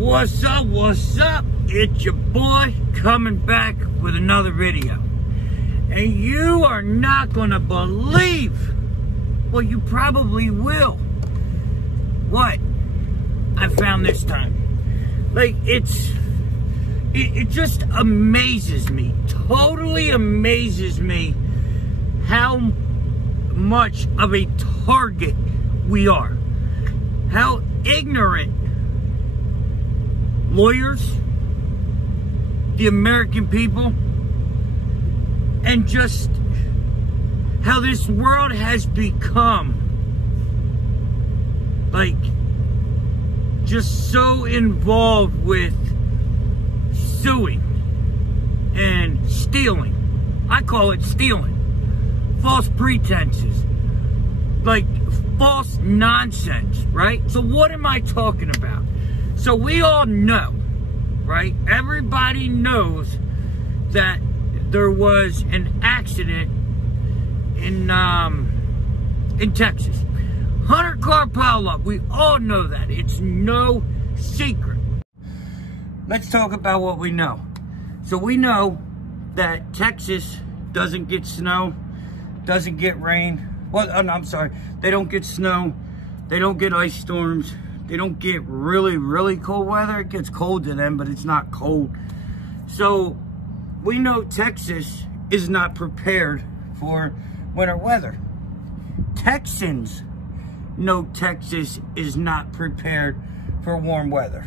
What's up, what's up? It's your boy coming back with another video. And you are not gonna believe, well, you probably will, what I found this time. Like, it just amazes me, totally amazes me how much of a target we are. How ignorant lawyers, the American people, and just how this world has become like just so involved with suing and stealing. I call it stealing. False pretenses. Like false nonsense, right? So what am I talking about? So we all know, right? Everybody knows that there was an accident in Texas. 100-car pileup. We all know that. It's no secret. Let's talk about what we know. So we know that Texas doesn't get snow, doesn't get rain. Well, I'm sorry. They don't get snow. They don't get ice storms. They don't get really, really cold weather. It gets cold to them, but it's not cold. So we know Texas is not prepared for winter weather. Texans know Texas is not prepared for warm weather.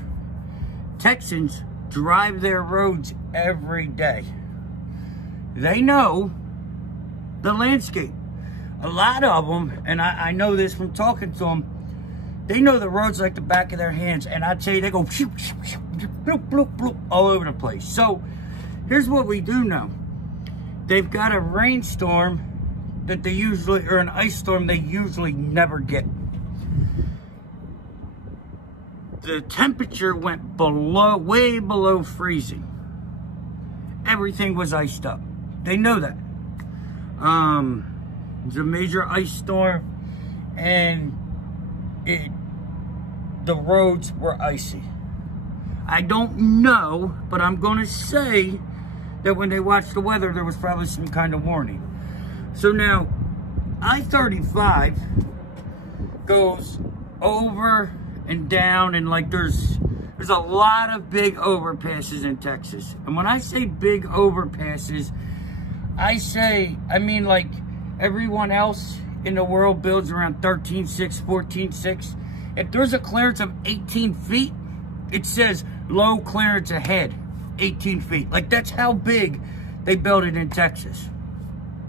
Texans drive their roads every day. They know the landscape. A lot of them, and I know this from talking to them, they know the roads like the back of their hands, and I tell you, they go shoop, shoop, shoop, bloop, bloop, bloop, all over the place. So here's what we do know. They've got a rainstorm that they usually, or an ice storm they usually never get. The temperature went below, way below freezing. Everything was iced up. They know that. It was a major ice storm, and the roads were icy. I don't know, but I'm going to say that when they watched the weather, there was probably some kind of warning. So now, I-35 goes over and down, and like there's a lot of big overpasses in Texas. And when I say big overpasses, I mean like everyone else in the world builds around 13.6, 14.6. If there's a clearance of 18 feet, it says low clearance ahead, 18 feet. Like that's how big they build it in Texas.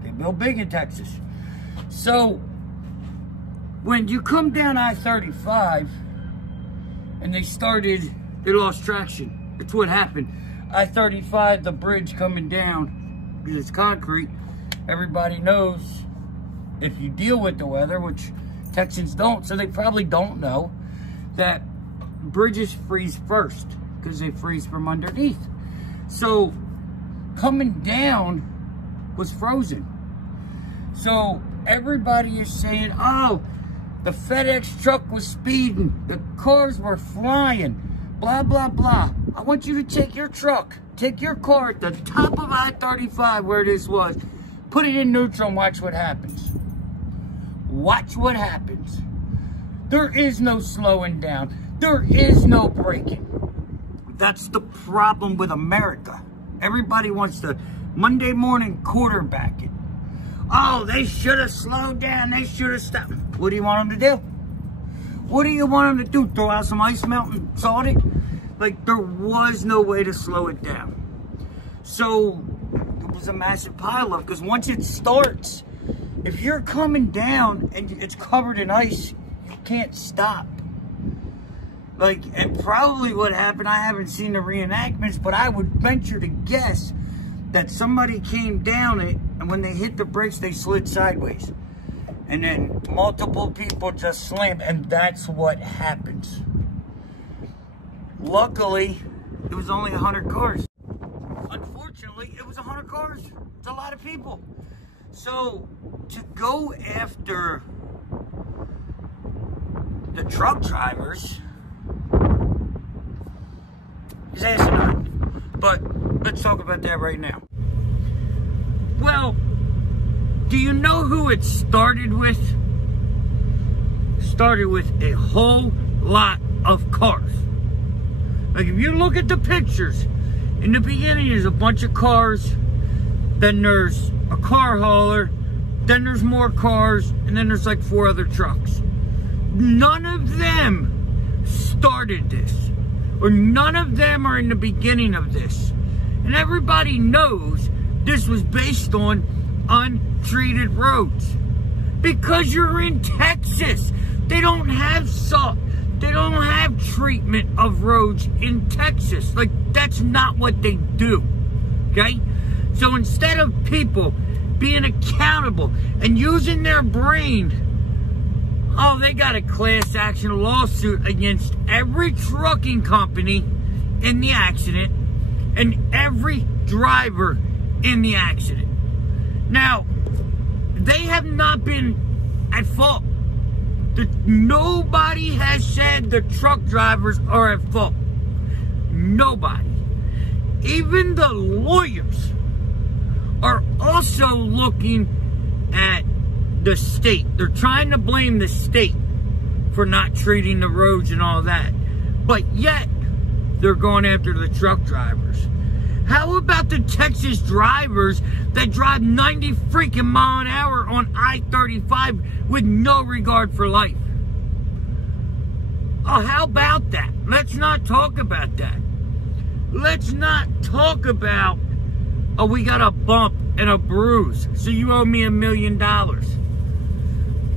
They build big in Texas. So when you come down I-35 and they lost traction. That's what happened. I-35, the bridge coming down, because it's concrete, everybody knows if you deal with the weather, which Texans don't, so they probably don't know, that bridges freeze first because they freeze from underneath. So coming down was frozen. So everybody is saying, oh, the FedEx truck was speeding, the cars were flying, blah, blah, blah. I want you to take your truck, take your car at the top of I-35 where this was, put it in neutral and watch what happens. Watch what happens. There is no slowing down. There is no braking. That's the problem with America. Everybody wants to Monday morning quarterback it. Oh, they should have slowed down. They should have stopped. What do you want them to do? What do you want them to do? Throw out some ice melt and salt it? Like, there was no way to slow it down. So it was a massive pileup, because once it starts, if you're coming down and it's covered in ice, you can't stop. Like, and probably what happened, I haven't seen the reenactments, but I would venture to guess that somebody came down it, and when they hit the brakes, they slid sideways. And then multiple people just slammed, and that's what happens. Luckily, it was only 100 cars. Unfortunately, it was 100 cars. It's a lot of people. So, to go after the truck drivers, let's talk about that right now. Well, do you know who it started with? Started with a whole lot of cars. Like, if you look at the pictures, in the beginning there's a bunch of cars, then there's a car hauler, then there's more cars, and then there's like 4 other trucks. None of them started this, or none of them are in the beginning of this. And everybody knows this was based on untreated roads. Because you're in Texas. They don't have salt. They don't have treatment of roads in Texas. Like, that's not what they do. Okay? So instead of people being accountable and using their brain, oh, they got a class action lawsuit against every trucking company in the accident and every driver in the accident. Now, they have not been at fault. Nobody has said the truck drivers are at fault. Nobody. Even the lawyers are also looking at the state. They're trying to blame the state for not treating the roads and all that. But yet, they're going after the truck drivers. How about the Texas drivers that drive 90 freaking mile an hour on I-35 with no regard for life? Oh, how about that? Let's not talk about that. Let's not talk about, oh, we got a bump and a bruise, so you owe me $1 million.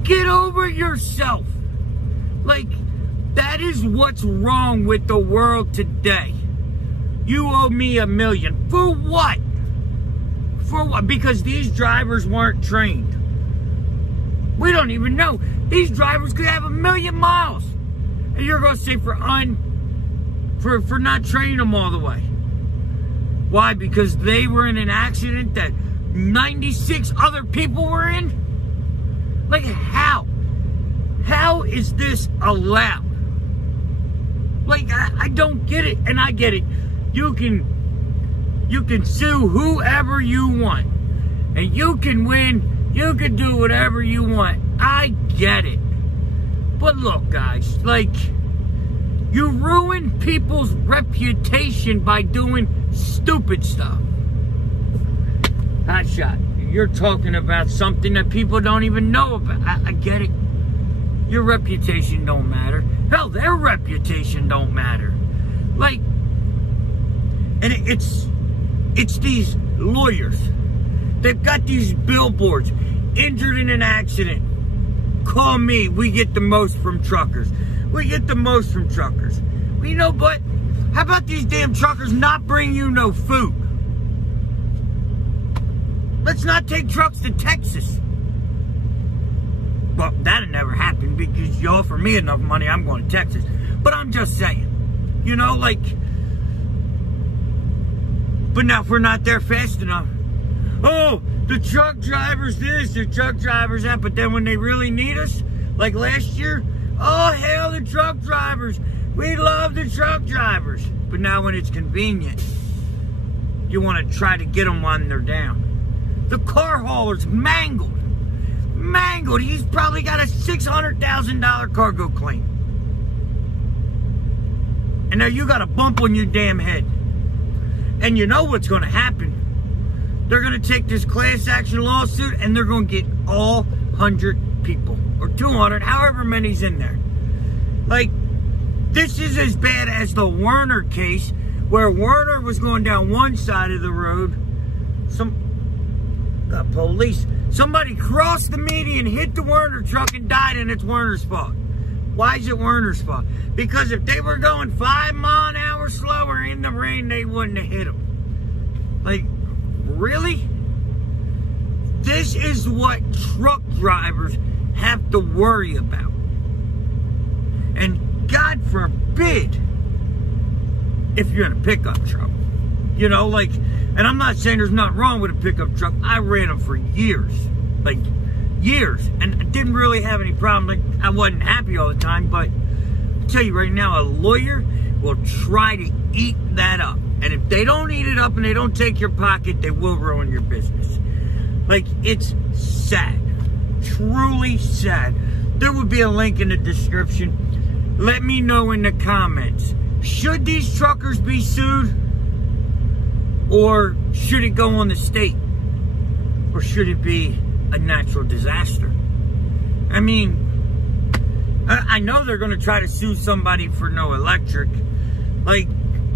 Get over yourself. Like, that is what's wrong with the world today. You owe me $1 million. For what? For what? Because these drivers weren't trained. We don't even know. These drivers could have 1 million miles. And you're going to say for not training them all the way. Why? Because they were in an accident that 96 other people were in? Like, how? How is this allowed? Like, I don't get it. And I get it. You can sue whoever you want. And you can win. You can do whatever you want. I get it. But look, guys, like, you ruin people's reputation by doing stupid stuff. Hotshot, you're talking about something that people don't even know about. I get it. Your reputation don't matter. Hell, their reputation don't matter. Like, and it's these lawyers. They've got these billboards. Injured in an accident. Call me. We get the most from truckers. We get the most from truckers. Well, you know what? How about these damn truckers not bring you no food? Let's not take trucks to Texas. Well, that'll never happen because you offer me enough money, I'm going to Texas. But I'm just saying. You know, like... But now if we're not there fast enough, oh, the truck drivers this, the truck drivers that, but then when they really need us, like last year, oh, hail the truck drivers. We love the truck drivers. But now when it's convenient, you want to try to get them when they're down. The car hauler's mangled. Mangled. He's probably got a $600,000 cargo claim. And now you got a bump on your damn head. And you know what's going to happen. They're going to take this class action lawsuit and they're going to get all 100 people. Or 200, however many's in there. Like, this is as bad as the Werner case, where Werner was going down one side of the road. Somebody crossed the median, hit the Werner truck and died, and it's Werner's fault. Why is it Werner's fault? Because if they were going 5 miles an hour slower in the rain, they wouldn't have hit him. Like, really? This is what truck drivers have to worry about. And God forbid if you're in a pickup truck. You know, like, and I'm not saying there's nothing wrong with a pickup truck. I ran them for years. Like, years. And I didn't really have any problem. Like, I wasn't happy all the time, but I'll tell you right now, a lawyer will try to eat that up. And if they don't eat it up and they don't take your pocket, they will ruin your business. Like, it's sad. Truly sad. There will be a link in the description. Let me know in the comments. Should these truckers be sued? Or should it go on the state? Or should it be a natural disaster? I mean, I know they're going to try to sue somebody for no electric. Like,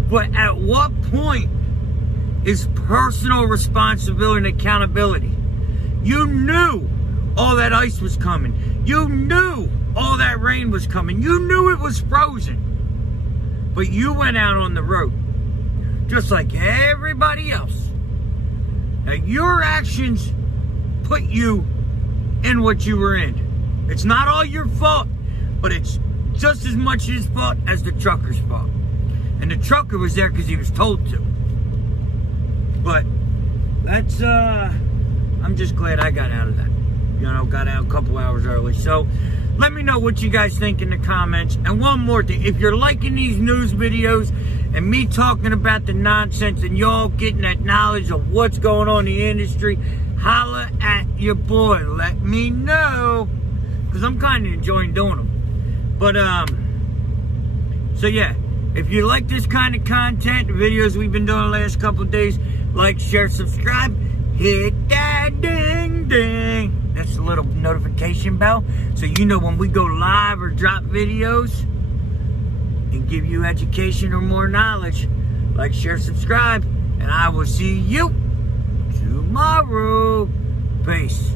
but at what point is personal responsibility and accountability? You knew all that ice was coming. You knew all that rain was coming. You knew it was frozen. But you went out on the road, just like everybody else. Now, your actions put you in what you were in. It's not all your fault, but it's just as much his fault as the trucker's fault. And the trucker was there because he was told to. But that's, I'm just glad I got out of that. You know, got out a couple hours early. So, let me know what you guys think in the comments. And one more thing, if you're liking these news videos and me talking about the nonsense and y'all getting that knowledge of what's going on in the industry, holla at your boy. Let me know, because I'm kind of enjoying doing them. But, so yeah, if you like this kind of content, the videos we've been doing the last couple of days, like, share, subscribe, hit that ding ding. That's a little notification bell, so you know when we go live or drop videos and give you education or more knowledge. Like, share, subscribe, and I will see you tomorrow. Peace.